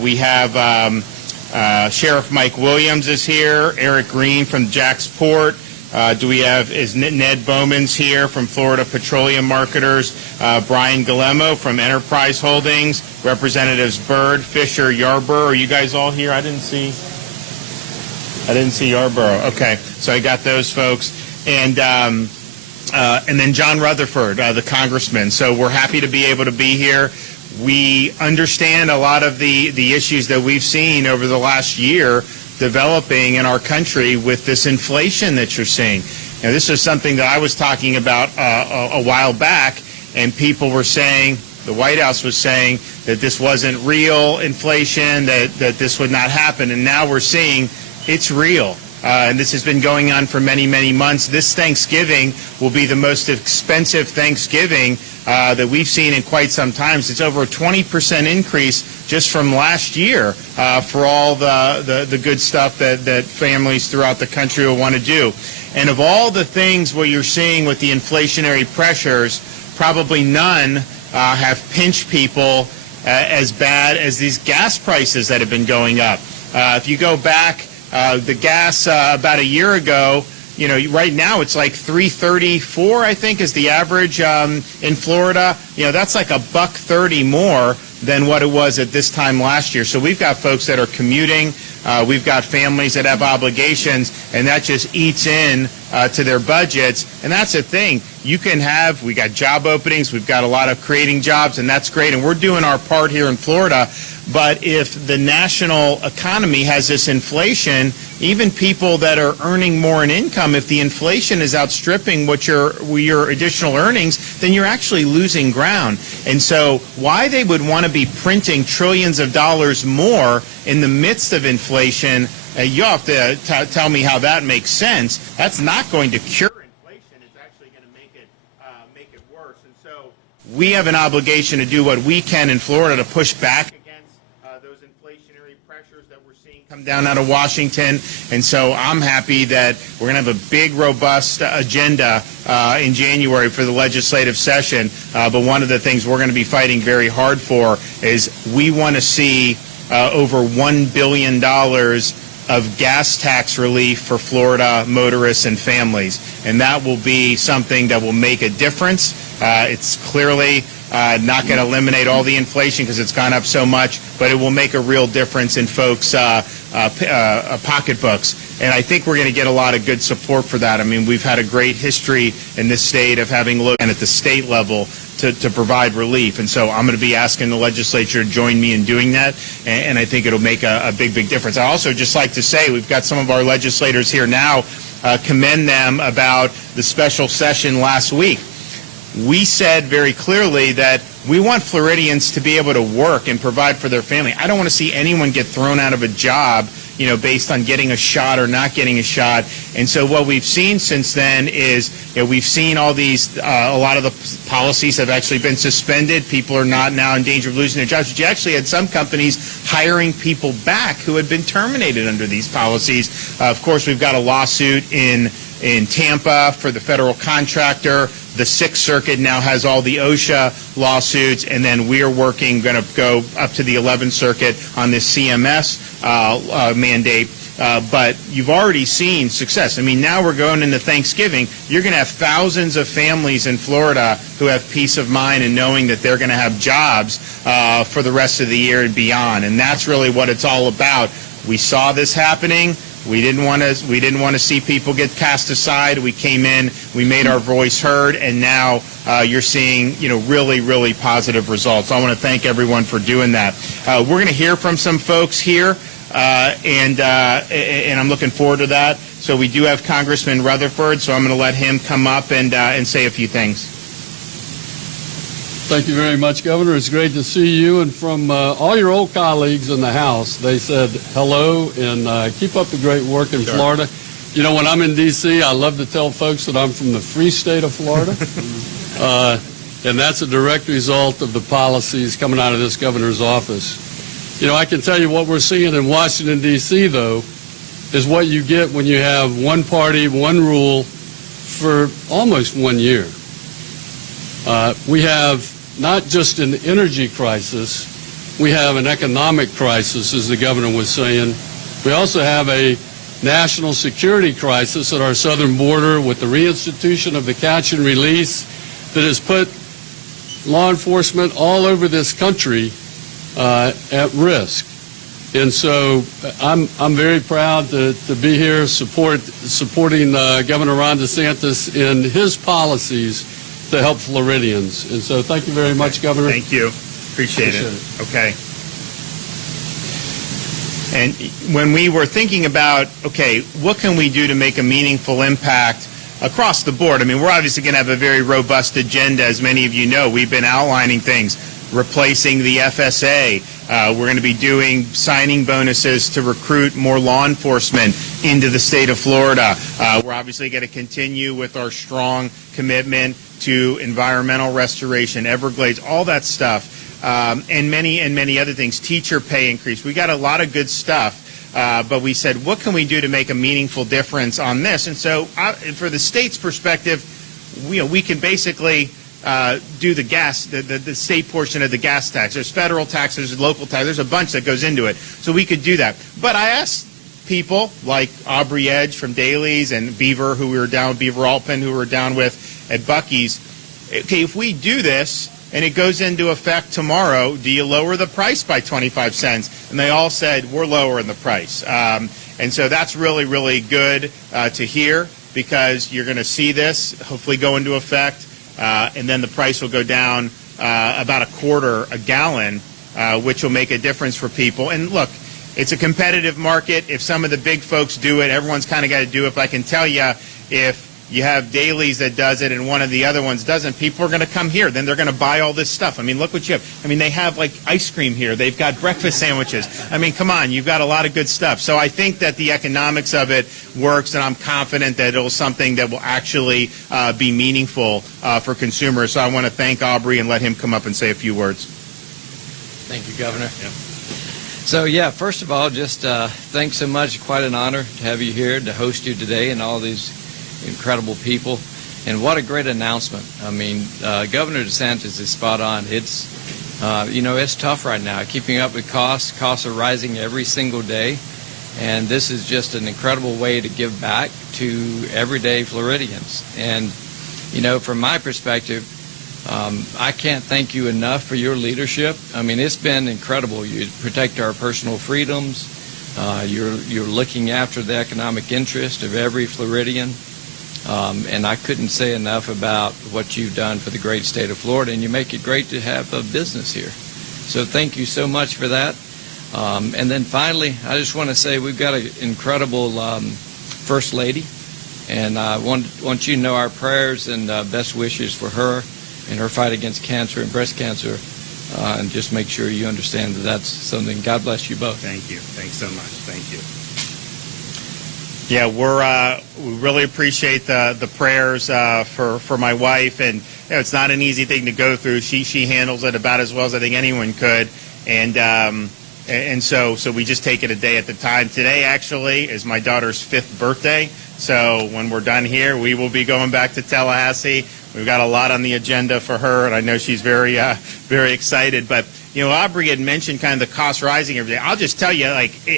We have Sheriff Mike Williams is here, Eric Green from Jacksport. Is Ned Bowman's here from Florida Petroleum Marketers, Brian Guillermo from Enterprise Holdings, Representatives Byrd, Fisher, Yarborough. Are you guys all here? I didn't see Yarborough. Okay, so I got those folks. And then John Rutherford, the congressman. So we're happy to be able to be here. We understand a lot of the issues that we've seen over the last year developing in our country with this inflation that you're seeing. Now, this is something that I was talking about a while back, and people were saying, the White House was saying that this wasn't real inflation, that this would not happen, and now we're seeing it's real. And this has been going on for many, many months. This Thanksgiving will be the most expensive Thanksgiving that we've seen in quite some time. It's over a 20% increase just from last year for all the good stuff that families throughout the country will want to do. And of all the things what you're seeing with the inflationary pressures, probably none have pinched people as bad as these gas prices that have been going up. If you go back, the gas about a year ago, right now it's like $3.34, I think, is the average in Florida. That's like $1.30 more than what it was at this time last year. So we've got folks that are commuting. We've got families that have obligations, and that just eats in to their budgets. And that's the thing. We got job openings. We've got a lot of creating jobs, and that's great. And we're doing our part here in Florida. But if the national economy has this inflation, even people that are earning more in income, if the inflation is outstripping what your additional earnings, then you're actually losing ground. And so why they would want to be printing trillions of dollars more in the midst of inflation, you have to tell me how that makes sense. That's not going to cure inflation. It's actually going to make it worse. And so we have an obligation to do what we can in Florida to push back those inflationary pressures that we're seeing come down out of Washington. And so I'm happy that we're going to have a big, robust agenda in January for the legislative session. But one of the things we're going to be fighting very hard for is we want to see over $1 billion of gas tax relief for Florida motorists and families. And that will be something that will make a difference. It's clearly not going to eliminate all the inflation because it's gone up so much, but it will make a real difference in folks' pocketbooks. And I think we're going to get a lot of good support for that. I mean, we've had a great history in this state of having looked at the state level to provide relief. And so I'm going to be asking the legislature to join me in doing that, and I think it'll make a big, big difference. I also just like to say we've got some of our legislators here now, commend them about the special session last week. We said very clearly that we want Floridians to be able to work and provide for their family. I don't want to see anyone get thrown out of a job, based on getting a shot or not getting a shot. And so what we've seen since then is, we've seen all these, a lot of the policies have actually been suspended. People are not now in danger of losing their jobs. But you actually had some companies hiring people back who had been terminated under these policies. Of course, we've got a lawsuit in Tampa for the federal contractor. The Sixth Circuit now has all the OSHA lawsuits, and then we're going to go up to the 11th Circuit on this CMS mandate. But you've already seen success. I mean, now we're going into Thanksgiving. You're going to have thousands of families in Florida who have peace of mind and knowing that they're going to have jobs for the rest of the year and beyond. And that's really what it's all about. We saw this happening. We didn't want to see people get cast aside. We came in, we made our voice heard, and now you're seeing, really, really positive results. So I want to thank everyone for doing that. We're going to hear from some folks here, and I'm looking forward to that. So we do have Congressman Rutherford, so I'm going to let him come up and say a few things. Thank you very much, Governor. It's great to see you. And from all your old colleagues in the House, they said hello and keep up the great work in Florida. When I'm in D.C., I love to tell folks that I'm from the free state of Florida. And that's a direct result of the policies coming out of this governor's office. I can tell you what we're seeing in Washington, D.C., though, is what you get when you have one party, one rule for almost 1 year. We have not just an energy crisis, we have an economic crisis, as the governor was saying. We also have a national security crisis at our southern border with the reinstitution of the catch and release that has put law enforcement all over this country at risk. And so I'm very proud to be here supporting Governor Ron DeSantis in his policies to help Floridians. And so thank you very much, Governor. Thank you. Appreciate it. Okay. And when we were thinking about, okay, what can we do to make a meaningful impact across the board? I mean, we're obviously going to have a very robust agenda. As many of you know, we've been outlining things, replacing the FSA. We're going to be doing signing bonuses to recruit more law enforcement into the state of Florida. We're obviously going to continue with our strong commitment to environmental restoration, Everglades, all that stuff. And many other things, teacher pay increase. We got a lot of good stuff, but we said, what can we do to make a meaningful difference on this? And so for the state's perspective, we can basically do the gas, the state portion of the gas tax. There's federal tax, there's local tax, there's a bunch that goes into it. So we could do that. But I asked people like Aubrey Edge from Daly's and Beaver, who we were down, Beaver Alpin, who we were down with at Buc-ee's, okay, if we do this, and it goes into effect tomorrow, do you lower the price by 25 cents? And they all said, we're lowering the price. And so that's really, really good to hear, because you're going to see this hopefully go into effect, and then the price will go down about a quarter a gallon, which will make a difference for people. And look, it's a competitive market. If some of the big folks do it, everyone's kind of got to do it. But I can tell you, if you have Daly's that does it and one of the other ones doesn't, people are going to come here. Then they're going to buy all this stuff. I mean, look what you have. I mean, they have like ice cream here. They've got breakfast sandwiches. I mean, come on, you've got a lot of good stuff. So I think that the economics of it works, and I'm confident that it'll something that will actually be meaningful for consumers. So I want to thank Aubrey and let him come up and say a few words. Thank you, Governor. Yeah. So, first of all, just thanks so much. Quite an honor to have you here, to host you today, and all these incredible people. And what a great announcement. I mean, Governor DeSantis is spot on. It's, it's tough right now, keeping up with costs. Costs are rising every single day. And this is just an incredible way to give back to everyday Floridians. And, from my perspective, I can't thank you enough for your leadership. I mean, it's been incredible. You protect our personal freedoms. You're looking after the economic interest of every Floridian. And I couldn't say enough about what you've done for the great state of Florida, and you make it great to have a business here. So thank you so much for that. And then finally, I just want to say we've got an incredible First Lady, and I want you to know our prayers and best wishes for her in her fight against cancer and breast cancer, and just make sure you understand that that's something. God bless you both. Thank you. Thanks so much. Thank you. Yeah, we really appreciate the prayers for my wife, and it's not an easy thing to go through. She handles it about as well as I think anyone could, and so we just take it a day at a time. Today actually is my daughter's 5th birthday, so when we're done here, we will be going back to Tallahassee. We've got a lot on the agenda for her, and I know she's very excited. But Aubrey had mentioned kind of the cost rising every day. I'll just tell you,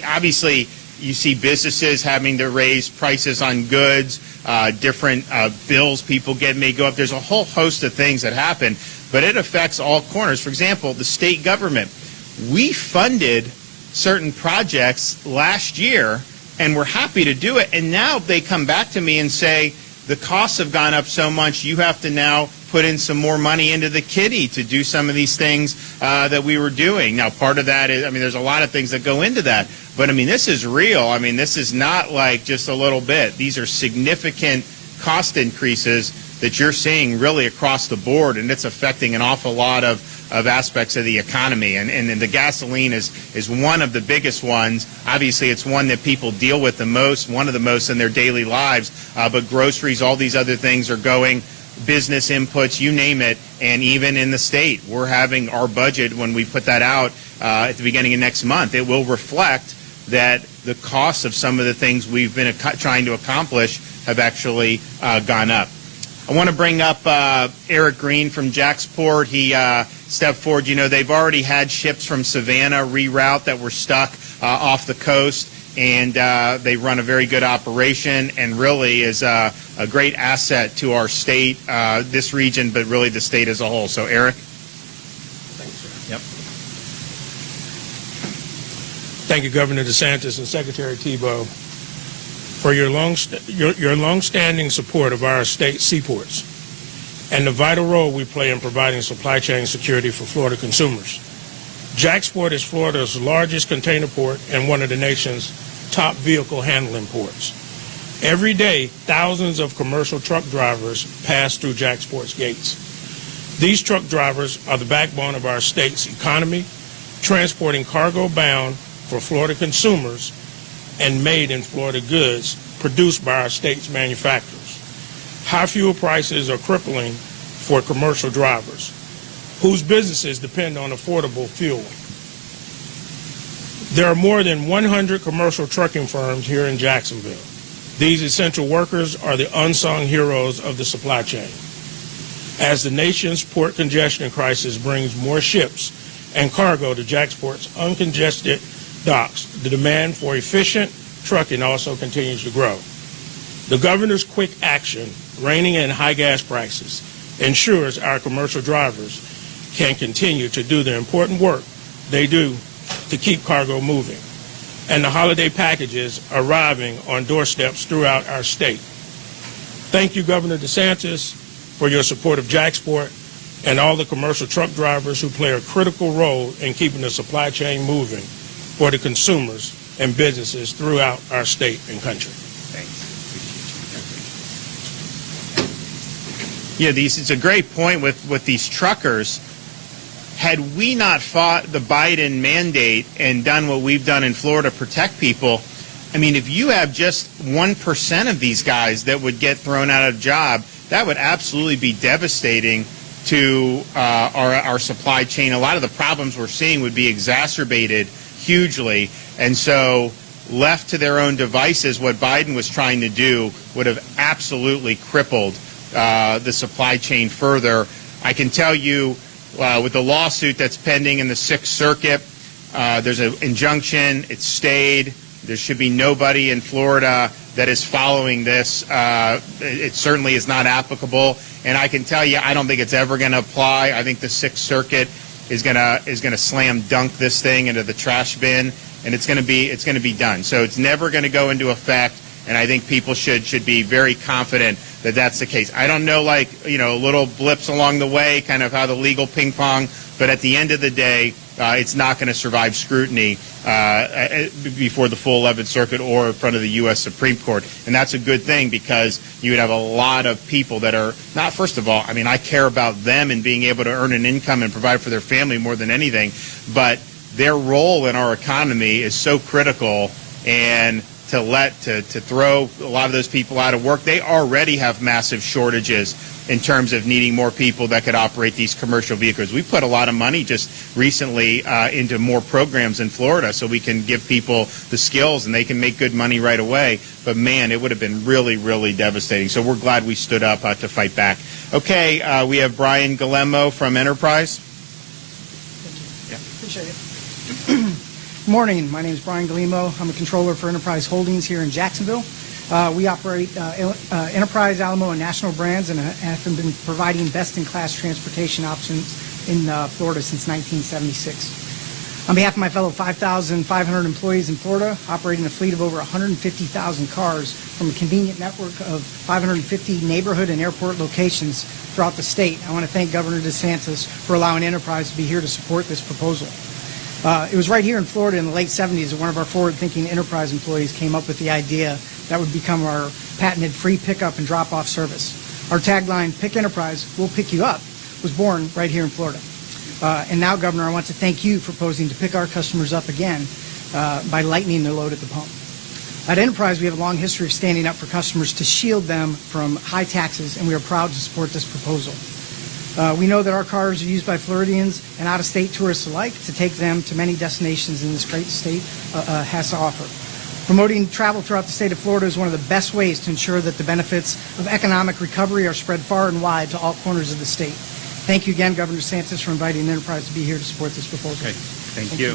obviously, you see businesses having to raise prices on goods, different bills people may go up. There's a whole host of things that happen, but it affects all corners. For example, the state government. We funded certain projects last year, and we're happy to do it. And now they come back to me and say, the costs have gone up so much, you have to now put in some more money into the kitty to do some of these things that we were doing. Now, part of that is, there's a lot of things that go into that. But, this is real. This is not like just a little bit. These are significant cost increases that you're seeing really across the board, and it's affecting an awful lot of aspects of the economy. And the gasoline is one of the biggest ones. Obviously, it's one that people deal with the most, one of the most in their daily lives. But groceries, all these other things are going, business inputs, you name it. And even in the state, we're having our budget, when we put that out at the beginning of next month, it will reflect that the costs of some of the things we've been trying to accomplish have actually gone up. I want to bring up Eric Green from Jacksport. He step forward. You know, they've already had ships from Savannah reroute that were stuck off the coast, and they run a very good operation and really is a great asset to our state, this region, but really the state as a whole. So, Eric? Thanks, sir. Yep. Thank you, Governor DeSantis and Secretary Tebow, for your long-standing support of our state seaports and the vital role we play in providing supply chain security for Florida consumers. Jacksport is Florida's largest container port and one of the nation's top vehicle handling ports. Every day, thousands of commercial truck drivers pass through Jacksport's gates. These truck drivers are the backbone of our state's economy, transporting cargo bound for Florida consumers and made in Florida goods produced by our state's manufacturers. High fuel prices are crippling for commercial drivers, whose businesses depend on affordable fuel. There are more than 100 commercial trucking firms here in Jacksonville. These essential workers are the unsung heroes of the supply chain. As the nation's port congestion crisis brings more ships and cargo to Jacksport's uncongested docks, the demand for efficient trucking also continues to grow. The governor's quick action, reining in high gas prices, ensures our commercial drivers can continue to do the important work they do to keep cargo moving, and the holiday packages arriving on doorsteps throughout our state. Thank you, Governor DeSantis, for your support of Jacksport and all the commercial truck drivers who play a critical role in keeping the supply chain moving for the consumers and businesses throughout our state and country. Yeah, it's a great point with these truckers. Had we not fought the Biden mandate and done what we've done in Florida to protect people, I mean, if you have just 1% of these guys that would get thrown out of job, that would absolutely be devastating to our supply chain. A lot of the problems we're seeing would be exacerbated hugely. And so left to their own devices, what Biden was trying to do would have absolutely crippled the supply chain further. I can tell you with the lawsuit that's pending in the Sixth Circuit, there's an injunction. It's stayed. There should be nobody in Florida that is following this. It certainly is not applicable. And I can tell you, I don't think it's ever going to apply. I think the Sixth Circuit is going to slam dunk this thing into the trash bin, and it's going to be done. So it's never going to go into effect. And I think people should be very confident that that's the case. I don't know, little blips along the way, kind of how the legal ping pong, but at the end of the day, it's not going to survive scrutiny before the full 11th Circuit or in front of the U.S. Supreme Court. And that's a good thing, because you would have a lot of people that are not, first of all, I mean, I care about them and being able to earn an income and provide for their family more than anything, but their role in our economy is so critical, and to throw a lot of those people out of work. They already have massive shortages in terms of needing more people that could operate these commercial vehicles. We put a lot of money just recently into more programs in Florida so we can give people the skills and they can make good money right away. But man, it would have been really, really devastating. So we're glad we stood up to fight back. Okay, we have Brian Guillermo from Enterprise. Thank you. Yeah. Appreciate it. Good morning. My name is Brian Guillermo. I'm a controller for Enterprise Holdings here in Jacksonville. We operate Enterprise, Alamo, and National brands, and have been providing best-in-class transportation options in Florida since 1976. On behalf of my fellow 5,500 employees in Florida, operating a fleet of over 150,000 cars from a convenient network of 550 neighborhood and airport locations throughout the state, I want to thank Governor DeSantis for allowing Enterprise to be here to support this proposal. It was right here in Florida in the late 70s that one of our forward-thinking Enterprise employees came up with the idea that would become our patented free pickup and drop-off service. Our tagline, "Pick Enterprise, we'll pick you up," was born right here in Florida. And now, Governor, I want to thank you for proposing to pick our customers up again by lightening their load at the pump. At Enterprise, we have a long history of standing up for customers to shield them from high taxes, and we are proud to support this proposal. We know that our cars are used by Floridians and out-of-state tourists alike to take them to many destinations in this great state has to offer. Promoting travel throughout the state of Florida is one of the best ways to ensure that the benefits of economic recovery are spread far and wide to all corners of the state. Thank you again, Governor DeSantis, for inviting Enterprise to be here to support this proposal. Okay, thank you.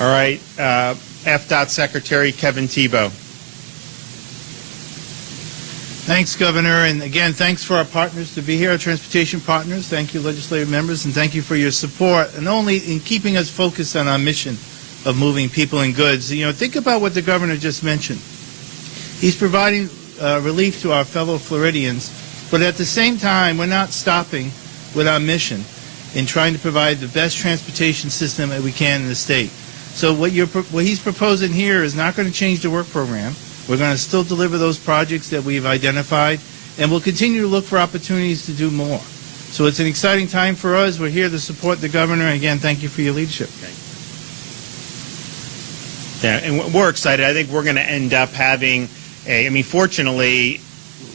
All right, FDOT Secretary Kevin Tebow. Thanks, Governor, and again, thanks for our partners to be here, our transportation partners. Thank you, legislative members, and thank you for your support, and only in keeping us focused on our mission of moving people and goods. You know, think about what the Governor just mentioned. He's providing relief to our fellow Floridians, but at the same time, we're not stopping with our mission in trying to provide the best transportation system that we can in the state. So what he's proposing here is not going to change the work program. We're going to still deliver those projects that we've identified, and we'll continue to look for opportunities to do more. So it's an exciting time for us. We're here to support the Governor. Again, thank you for your leadership. Yeah, and we're excited. I think we're going to end up having fortunately,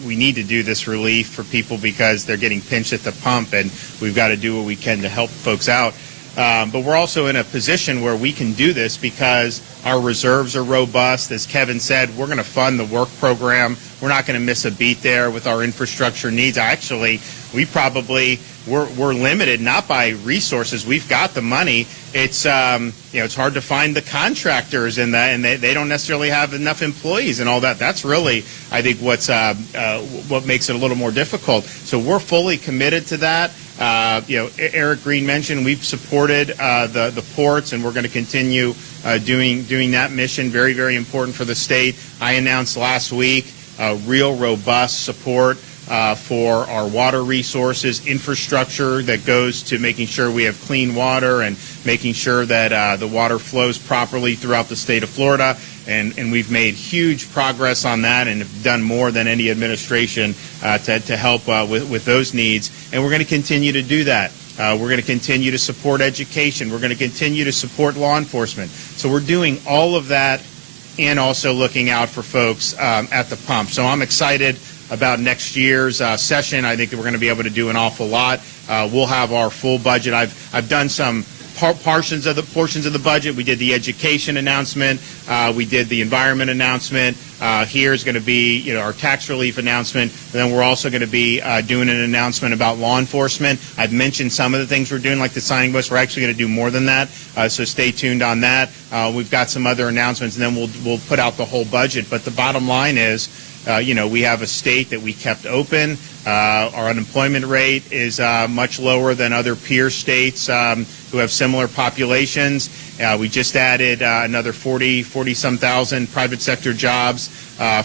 we need to do this relief for people because they're getting pinched at the pump, and we've got to do what we can to help folks out. But we're also in a position where we can do this because our reserves are robust. As Kevin said, we're going to fund the work program. We're not going to miss a beat there with our infrastructure needs. Actually, we're limited not by resources. We've got the money. It's it's hard to find the contractors and they don't necessarily have enough employees and all that. That's really, I think, what makes it a little more difficult. So we're fully committed to that. Eric Green mentioned we've supported the ports, and we're going to continue doing that mission. Very, very important for the state. I announced last week real robust support for our water resources, infrastructure that goes to making sure we have clean water and making sure that the water flows properly throughout the state of Florida. And we've made huge progress on that and have done more than any administration to help with those needs. And we're going to continue to do that. We're going to continue to support education. We're going to continue to support law enforcement. So we're doing all of that and also looking out for folks at the pump. So I'm excited about next year's session. I think that we're going to be able to do an awful lot. We'll have our full budget. I've done some portions of the budget. We did the education announcement. We did the environment announcement. Here's going to be our tax relief announcement. And then we're also going to be doing an announcement about law enforcement. I've mentioned some of the things we're doing, like the signing bus. We're actually going to do more than that. So stay tuned on that. We've got some other announcements, and then we'll put out the whole budget. But the bottom line is, we have a state that we kept open. Our unemployment rate is much lower than other peer states who have similar populations. We just added another 40-some thousand private sector jobs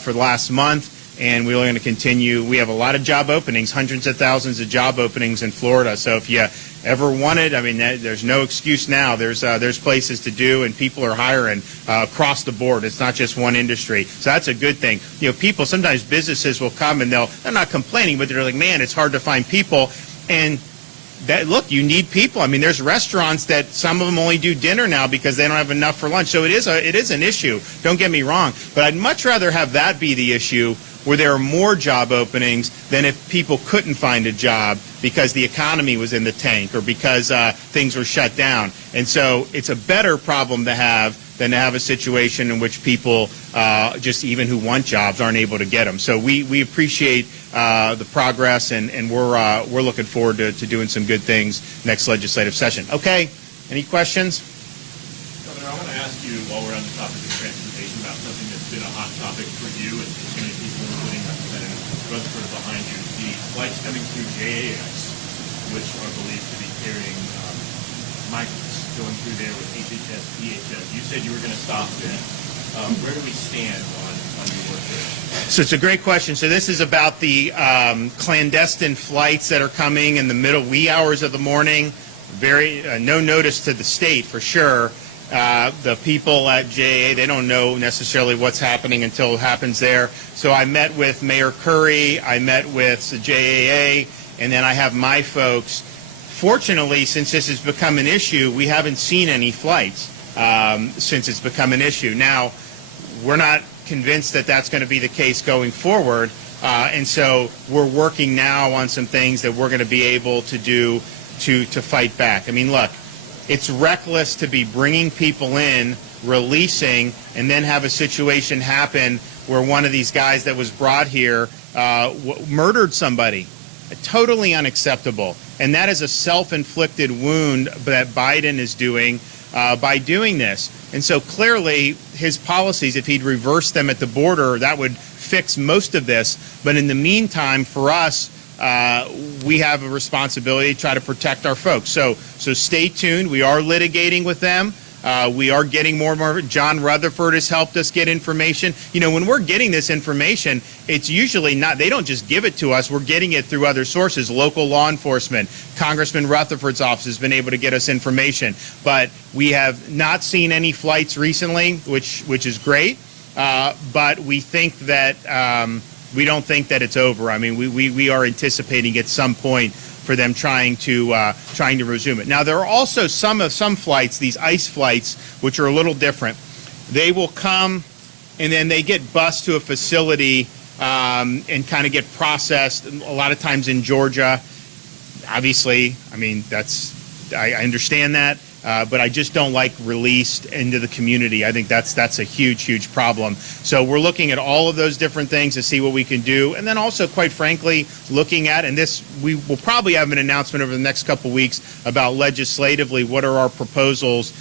for the last month, and we're going to continue. We have a lot of job openings, hundreds of thousands of job openings in Florida. So if you ever wanted, there's no excuse now. There's places to do, and people are hiring across the board. It's not just one industry. So that's a good thing. People, sometimes businesses will come and they're not complaining, but they're like, man, it's hard to find people. And look, you need people. There's restaurants that some of them only do dinner now because they don't have enough for lunch. So it is an issue. Don't get me wrong. But I'd much rather have that be the issue, where there are more job openings, than if people couldn't find a job because the economy was in the tank or because things were shut down. And so it's a better problem to have than to have a situation in which people, just even who want jobs, aren't able to get them. So we appreciate the progress, and we're looking forward to doing some good things next legislative session. Okay, any questions? Governor, I want to ask you, while we're on the topic of transportation, about something that's been a hot topic for you and so many people, including Representative Rutherford behind you, the flights coming through JAX, which are believed to be carrying migrants going through there with HHS, DHS. You said you were going to stop them. Where do we stand on your work there? So it's a great question. So this is about the clandestine flights that are coming in the wee hours of the morning. No notice to the state for sure. The people at JAA, they don't know necessarily what's happening until it happens there. So I met with Mayor Curry, I met with the JAA, and then I have my folks. Fortunately, since this has become an issue, we haven't seen any flights since it's become an issue. Now, we're not convinced that that's going to be the case going forward, and so we're working now on some things that we're going to be able to do to fight back. Look, it's reckless to be bringing people in, releasing, and then have a situation happen where one of these guys that was brought here murdered somebody. totally unacceptable. And that is a self-inflicted wound that Biden is doing by doing this. And so clearly his policies, if he'd reversed them at the border, that would fix most of this. But in the meantime, for us, we have a responsibility to try to protect our folks. So stay tuned. We are litigating with them. We are getting more and more. John Rutherford has helped us get information. You know, when we're getting this information, it's usually not, they don't just give it to us. We're getting it through other sources, local law enforcement. Congressman Rutherford's office has been able to get us information. But we have not seen any flights recently, which is great. But we think that, we don't think that it's over. I mean, we are anticipating at some point for them trying to resume it. Now, there are also some flights, these ICE flights, which are a little different. They will come and then they get bused to a facility and kind of get processed. A lot of times in Georgia, obviously. I mean, I understand that. But I just don't like released into the community. I think that's a huge problem. So we're looking at all of those different things to see what we can do. And then also, quite frankly, looking at, and this, we will probably have an announcement over the next couple of weeks about legislatively what are our proposals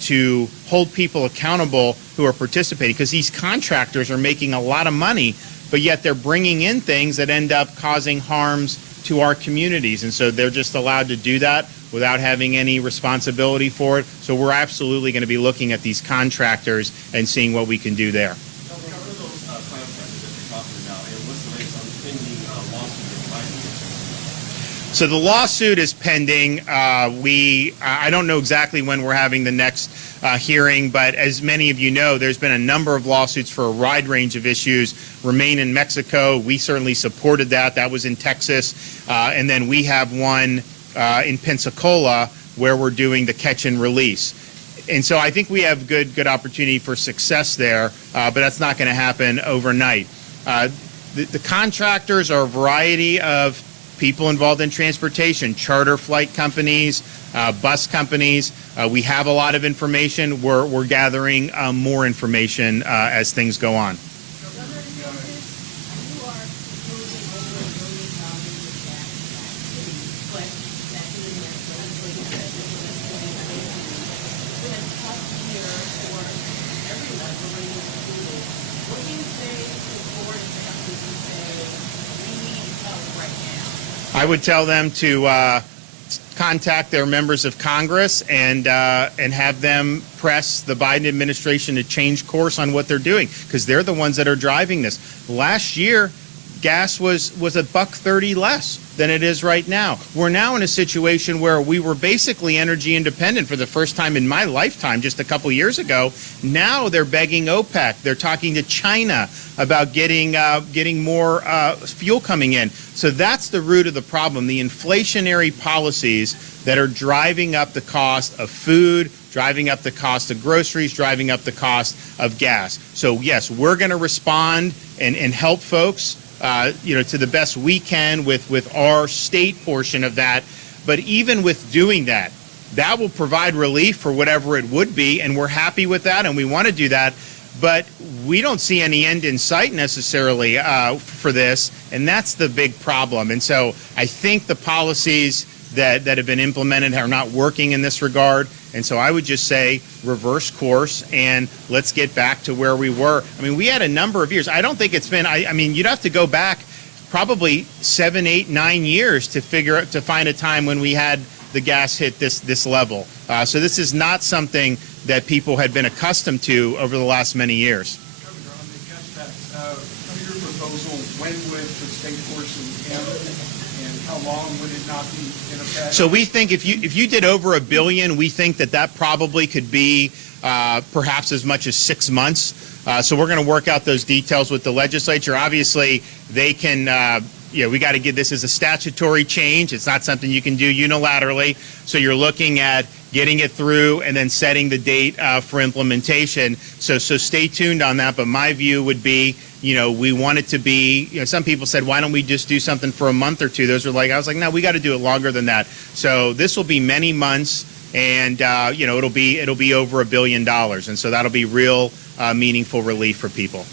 to hold people accountable who are participating. Because these contractors are making a lot of money, but yet they're bringing in things that end up causing harms to our communities. And so they're just allowed to do that without having any responsibility for it. So we're absolutely going to be looking at these contractors and seeing what we can do there. So the lawsuit is pending. I don't know exactly when we're having the next hearing, but as many of you know, there's been a number of lawsuits for a wide range of issues. Remain in Mexico, we certainly supported that. That was in Texas. And then we have one in Pensacola where we're doing the catch and release. And so I think we have good opportunity for success there, but that's not going to happen overnight. The contractors are a variety of people involved in transportation, charter flight companies, bus companies. We have a lot of information. We're gathering more information as things go on. I would tell them to contact their members of Congress and have them press the Biden administration to change course on what they're doing, because they're the ones that are driving this. Last year, gas was $1.30 less than it is right now. We're now in a situation where we were basically energy independent for the first time in my lifetime just a couple years ago. Now they're begging OPEC. They're talking to China about getting more fuel coming in. So that's the root of the problem, the inflationary policies that are driving up the cost of food, driving up the cost of groceries, driving up the cost of gas. So yes, we're going to respond and help folks to the best we can with our state portion of that. But even with doing that, that will provide relief for whatever it would be, and we're happy with that, and we want to do that. But we don't see any end in sight necessarily for this, and that's the big problem. And so I think the policies that have been implemented are not working in this regard. And so I would just say reverse course and let's get back to where we were. I mean, we had a number of years. I don't think it's been, I mean, you'd have to go back probably 7, 8, 9 years to find a time when we had the gas hit this level. So this is not something that people had been accustomed to over the last many years. Governor, on the gas tax, under your proposal, when would the state portion end, and how long would it not be in effect? So we think if you did over $1 billion, we think that probably could be perhaps as much as 6 months. So we're going to work out those details with the legislature. Obviously, they can. We got to get this as a statutory change. It's not something you can do unilaterally. So you're looking at getting it through and then setting the date for implementation. So stay tuned on that. But my view would be, we want it to be, some people said, why don't we just do something for a month or two? I was like, no, we got to do it longer than that. So this will be many months, and it'll be over $1 billion, and so that'll be real meaningful relief for people.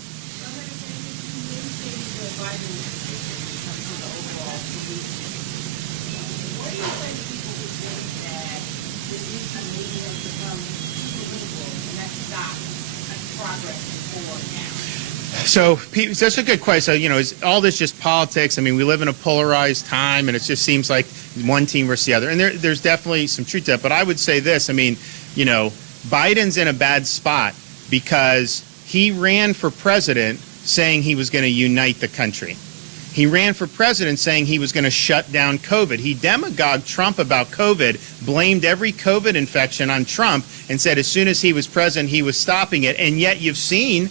stop progress forward now? So that's a good question. So, is all this just politics? I mean, we live in a polarized time, and it just seems like one team versus the other. And there's definitely some truth to that. But I would say this. I mean, Biden's in a bad spot because he ran for president saying he was going to unite the country. He ran for president saying he was going to shut down COVID. He demagogued Trump about COVID, blamed every COVID infection on Trump, and said as soon as he was president, he was stopping it. And yet you've seen,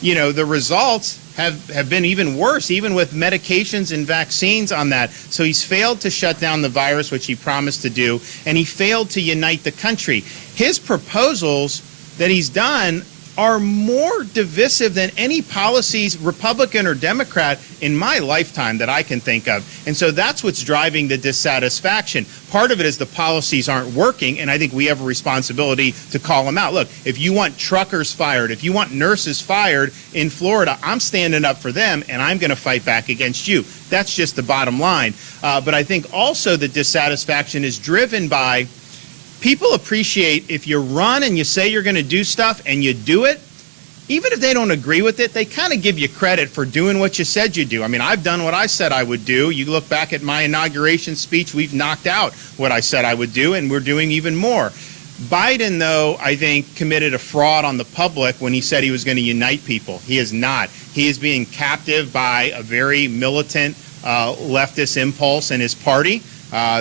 the results have been even worse, even with medications and vaccines on that. So he's failed to shut down the virus, which he promised to do, and he failed to unite the country. His proposals that he's done are more divisive than any policies, Republican or Democrat, in my lifetime that I can think of. And so that's what's driving the dissatisfaction. Part of it is the policies aren't working, and I think we have a responsibility to call them out. Look, if you want truckers fired, if you want nurses fired in Florida, I'm standing up for them, and I'm going to fight back against you. That's just the bottom line. But I think also the dissatisfaction is driven by people appreciate if you run and you say you're going to do stuff and you do it, even if they don't agree with it, they kind of give you credit for doing what you said you do. I mean, I've done what I said I would do. You look back at my inauguration speech, we've knocked out what I said I would do, and we're doing even more. Biden, though, I think, committed a fraud on the public when he said he was going to unite people. He is not. He is being captive by a very militant leftist impulse in his party.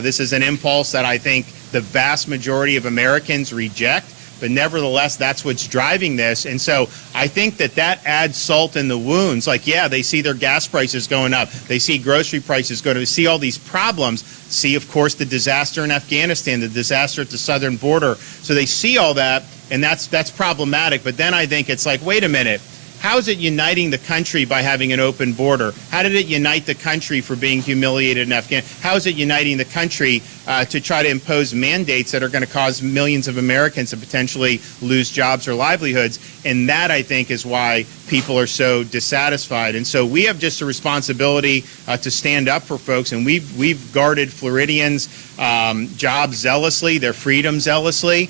This is an impulse that I think the vast majority of Americans reject, but nevertheless, that's what's driving this. And so I think that adds salt in the wounds. Like, yeah, they see their gas prices going up. They see grocery prices going up. They see all these problems. See, of course, the disaster in Afghanistan, the disaster at the southern border. So they see all that, and that's problematic. But then I think it's like, wait a minute. How is it uniting the country by having an open border? How did it unite the country for being humiliated in Afghanistan? How is it uniting the country to try to impose mandates that are going to cause millions of Americans to potentially lose jobs or livelihoods? And that, I think, is why people are so dissatisfied. And so we have just a responsibility to stand up for folks, and we've guarded Floridians' jobs zealously, their freedom zealously,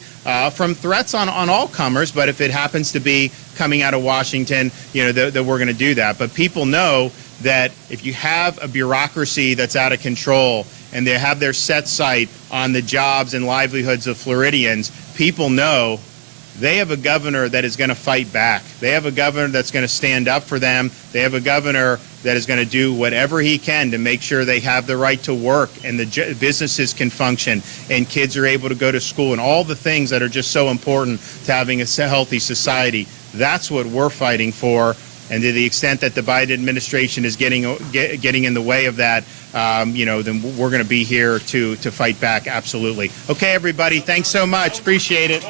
from threats on all comers. But if it happens to be coming out of Washington, that we're going to do that. But people know that if you have a bureaucracy that's out of control and they have their set sight on the jobs and livelihoods of Floridians, people know they have a governor that is going to fight back. They have a governor that's going to stand up for them. They have a governor that is going to do whatever he can to make sure they have the right to work and the businesses can function and kids are able to go to school and all the things that are just so important to having a healthy society. That's what we're fighting for. And to the extent that the Biden administration is getting in the way of that, then we're going to be here to fight back. Absolutely. Okay, everybody. Thanks so much. Appreciate it.